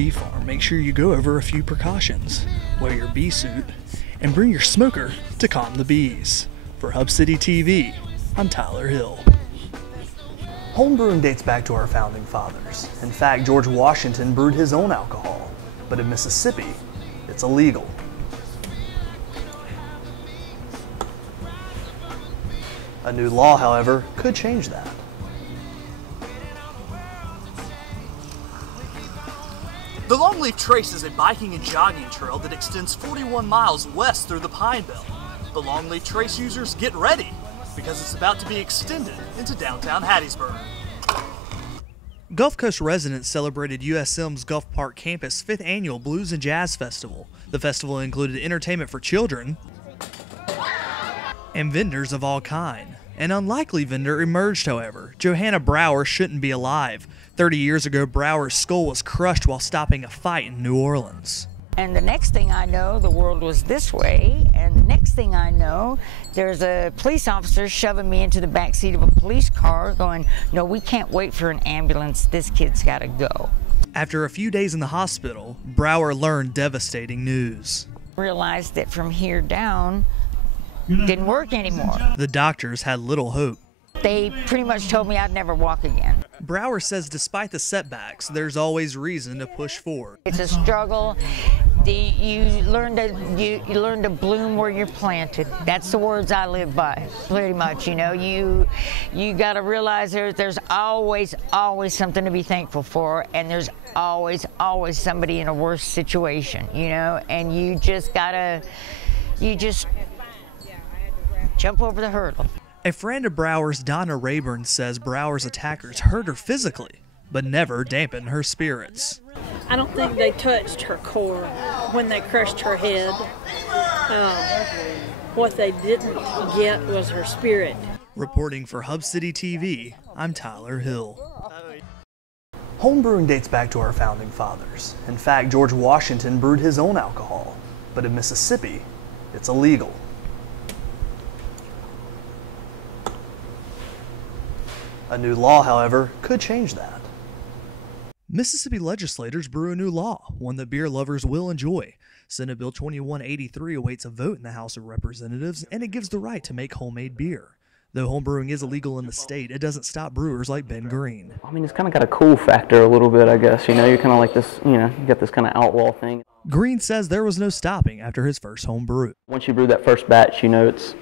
bee farm, make sure you go over a few precautions. Wear your bee suit and bring your smoker to calm the bees. For Hub City TV, I'm Tyler Hill. Homebrewing dates back to our founding fathers. In fact, George Washington brewed his own alcohol, but in Mississippi, it's illegal. A new law, however, could change that. The Longleaf Trace is a biking and jogging trail that extends 41 miles west through the Pine Belt. The Longleaf Trace users, get ready, because it's about to be extended into downtown Hattiesburg. Gulf Coast residents celebrated USM's Gulf Park campus' 5th annual Blues and Jazz Festival. The festival included entertainment for children and vendors of all kind. An unlikely vendor emerged, however. Johanna Brower shouldn't be alive. 30 years ago, Brower's skull was crushed while stopping a fight in New Orleans. And the next thing I know, the world was this way, and the next thing I know, there's a police officer shoving me into the back seat of a police car going, "No, we can't wait for an ambulance. This kid's got to go." After a few days in the hospital, Brower learned devastating news. Realized that from here down, didn't work anymore. The doctors had little hope. They pretty much told me I'd never walk again. Brower says despite the setbacks, there's always reason to push forward. It's a struggle. You learn to bloom where you're planted. That's the words I live by, pretty much. You know, you got to realize there's always something to be thankful for, and there's always somebody in a worse situation. You know, and you just jump over the hurdle. A friend of Brower's, Donna Rayburn, says Brower's attackers hurt her physically, but never dampened her spirits. I don't think they touched her core when they crushed her head. What they didn't get was her spirit. Reporting for Hub City TV, I'm Tyler Hill. Homebrewing dates back to our founding fathers. In fact, George Washington brewed his own alcohol, but in Mississippi, it's illegal. A new law, however, could change that. Mississippi legislators brew a new law, one that beer lovers will enjoy. Senate Bill 2183 awaits a vote in the House of Representatives, and it gives the right to make homemade beer. Though homebrewing is illegal in the state, it doesn't stop brewers like Ben Green. I mean, it's kind of got a cool factor a little bit, I guess. You know, you're kind of like this, you know, you got this kind of outlaw thing. Green says there was no stopping after his first home brew. Once you brew that first batch, you know, it's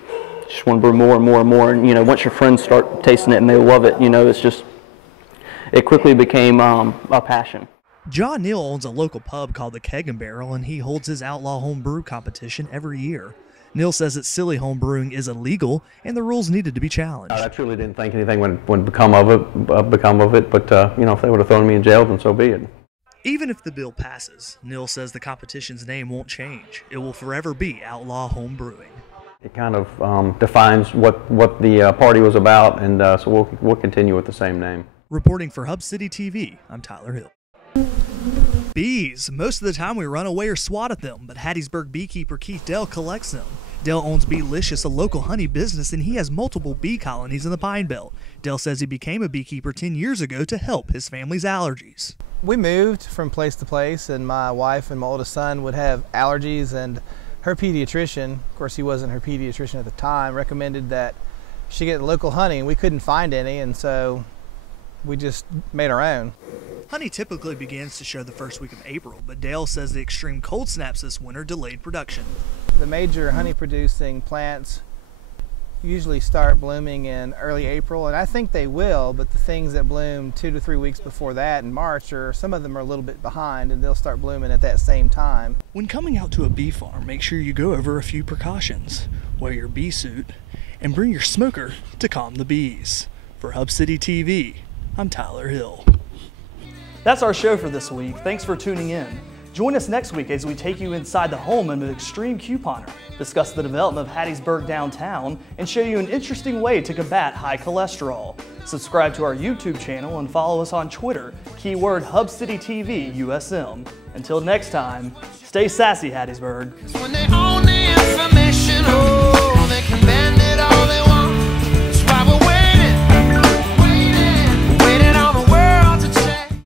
just want to brew more and more and more, and you know, once your friends start tasting it and they love it, you know, it quickly became a passion. John Neal owns a local pub called the Keg and Barrel, and he holds his outlaw home brew competition every year. Neal says that silly home brewing is illegal and the rules needed to be challenged. I truly didn't think anything would become of it, but you know, if they would have thrown me in jail, then so be it. Even if the bill passes, Neal says the competition's name won't change. It will forever be outlaw home brewing. It kind of defines what the party was about, and so we'll continue with the same name. Reporting for Hub City TV, I'm Tyler Hill. Bees. Most of the time we run away or swat at them, but Hattiesburg beekeeper Keith Dell collects them. Dell owns Beelicious, a local honey business, and he has multiple bee colonies in the Pine Belt. Dell says he became a beekeeper 10 years ago to help his family's allergies. We moved from place to place, and my wife and my oldest son would have allergies, and her pediatrician, of course he wasn't her pediatrician at the time, recommended that she get local honey, and we couldn't find any, and so we just made our own. Honey typically begins to show the first week of April, but Dale says the extreme cold snaps this winter delayed production. The major honey producing plants usually start blooming in early April, and I think they will, but the things that bloom 2 to 3 weeks before that in March, some of them are a little bit behind, and they'll start blooming at that same time. When coming out to a bee farm, make sure you go over a few precautions. Wear your bee suit and bring your smoker to calm the bees. For Hub City TV, I'm Tyler Hill. That's our show for this week. Thanks for tuning in. Join us next week as we take you inside the home of an extreme couponer, discuss the development of Hattiesburg downtown, and show you an interesting way to combat high cholesterol. Subscribe to our YouTube channel and follow us on Twitter, keyword Hub City TV USM. Until next time, stay sassy, Hattiesburg.